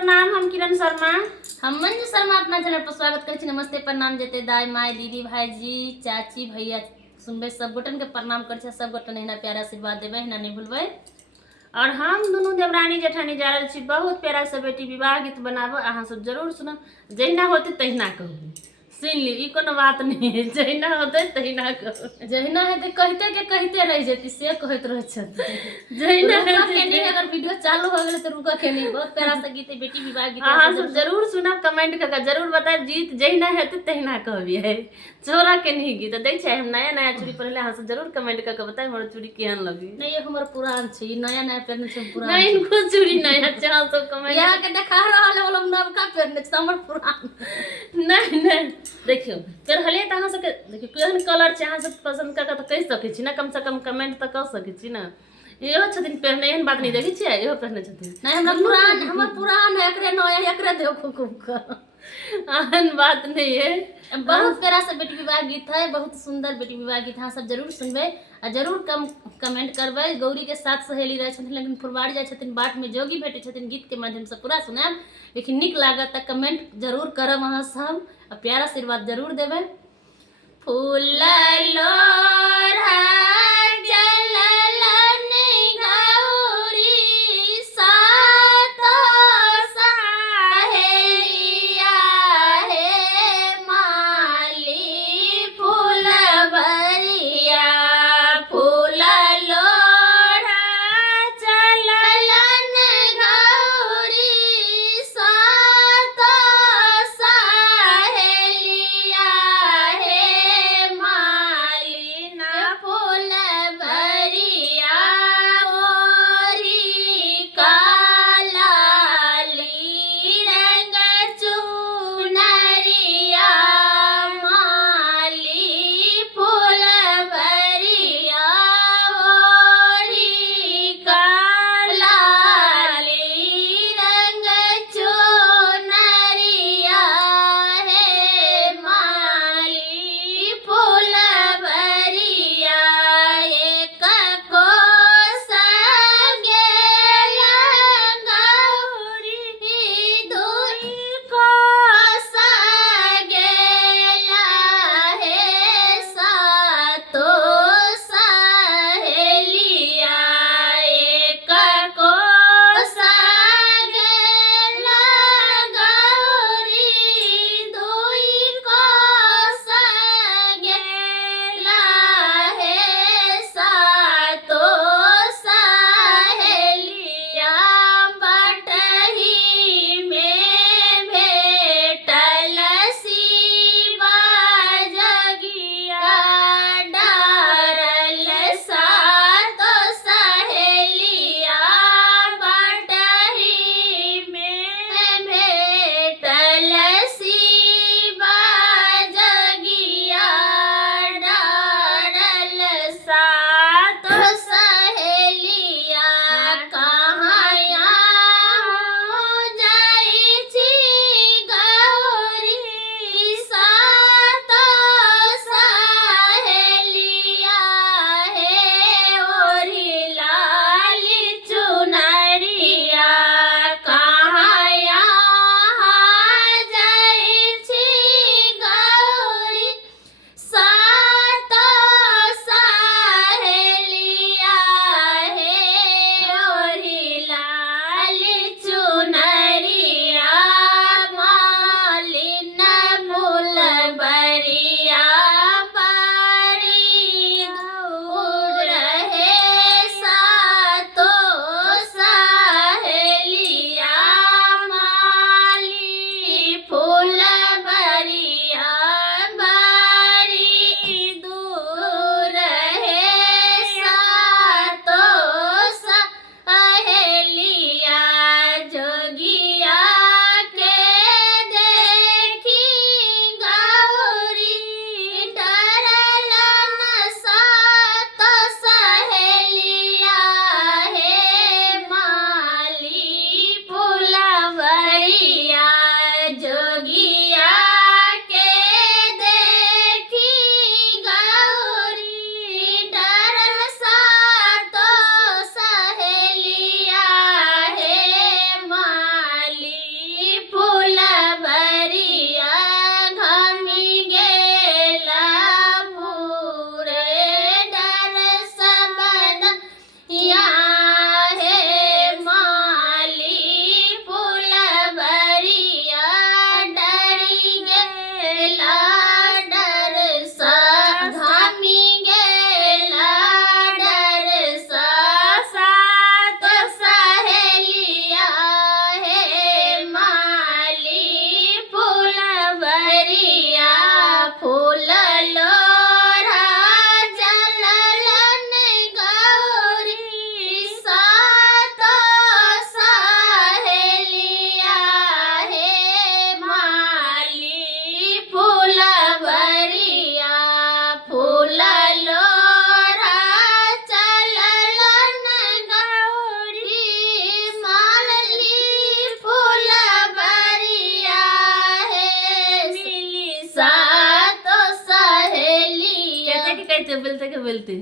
प्रणाम। हम किरण शर्मा, हम मंजू शर्मा अपना चैनल पर स्वागत कर। नमस्ते प्रणाम जते दाई माई दीदी भाईजी चाची भैया सुनबे सब गोटन के प्रणाम कर। सब गोटन हिना प्यारा आशीर्वाद देवे, हिना नहीं भूलबे। और हम दोनों देवरानी जेठानी जा रहे छी बहुत प्यारा से बेटी विवाह गीत बनाबो। अहाँ सब जरूर सुनो, जहिना होते तहिना कहू। सुन ली, ई कोनो बात नहीं है, जहिना होते तहिना कहू। जहिना है तो कहते के कहते रह जेती से कहत रह छत। जहिना रुका के नहीं, अगर वीडियो चालू हो गेले तो रुका के नहीं। बहुत प्यारा से गीत है, बेटी विवाह गीत। अहाँ सब जरूर सुना, कमेंट करके जरूर बताए। गीत जहिना हेते तहिना कहबिए, छोरा के नहीं गीत दै छै। हम नया नया चूड़ी पहनले, अहाँ सब जरूर कमेंट करके बताए हमर चूड़ी केहन लगी। नहीं ये हमर पुरान छै, नया नया पहनने छै पुरान। नहीं, इनको चूड़ी नया छै। अहाँ सब कमेंट यहाँ के देखा रहल है वाला नवका पहनने छै, हमर पुरान। नहीं नहीं देखियो पहले तो अहाँ सबके देखियो केहन कलर छै, अहाँ सब पसंद करके तो कह सकै छी ना, कम से कम कमेंट तो कर सकै छी ना। इहो छथिन पहनने, एहन बात नहीं देखै छियै, इहो पहनने छथिन। नहीं हमर पुरान है, एकरे नया एकरे देखो खूब का। एहन बात नहीं है। बहुत प्यारा सा बेटी विवाह गीत है, बहुत सुंदर बेटी विवाह गीत है। सब जरूर सुनबे और जरूर कमेंट करबे। गौरी के साथ सहेली रहे छथिन, लेकिन फुलवारी जाए छथिन बाट में जोगी भेटे छथिन। गीत के माध्यम से पूरा सुनाब, लेकिन निक लागत त कमेंट जरूर करब अहाँ सब और प्यारा आशीर्वाद जरूर देबे। फूल लोढ़ा के कहते हैं बेलते के बेलते